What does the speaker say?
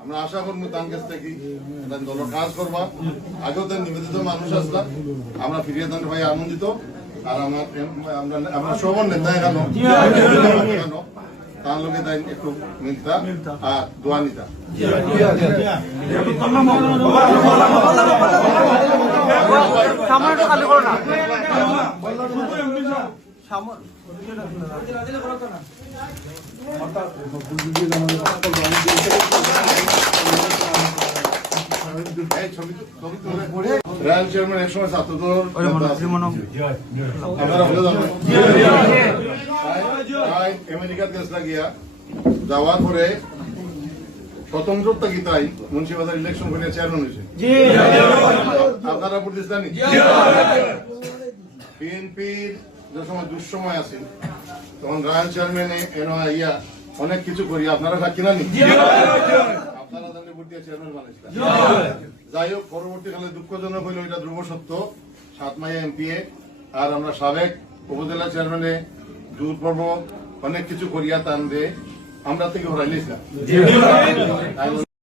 আমরা আশা করবো তার কাছ থেকে দল কাজ করবা। আগেও তার নিবেদিত মানুষ আসলাম, আমরা ফিরিয়ে দেন ভাই আনন্দিত। আর আমরা সবার নেতা এখানো তার লোকে তাই একটু মিলতা আর দোয়া নিতা। রায়ন চেয়ারম্যান এক সময় ছাত্রদল আমেরিকার দেশ লাগিয়া যাওয়ার পরে স্বতন্ত্রতা কি তাই মুন্সিবাজার ইলেকশন করে চেয়ারম্যান হয়েছে। আপনারা প্রতিষ্ঠানি বিএনপির যে সময় দুঃসময় আছে তখন রায়ন চেয়ারম্যানে ইয়া অনেক কিছু করি, আপনারা সাক্ষী নানি। আপনারা তাহলে ভোট দিয়ে চেয়ারম্যান বানাইছিলেন। যাই হোক, পরবর্তীকালে দুঃখজনক হইল এটা ধ্রুব সত্য, 7 মাইয়া এমপিএ আর আমরা সাবেক উপজেলা চেয়ারম্যানে দূর পর্ব অনেক কিছু করিয়া টান দিয়ে আমরা থেকে হরাইলিস না।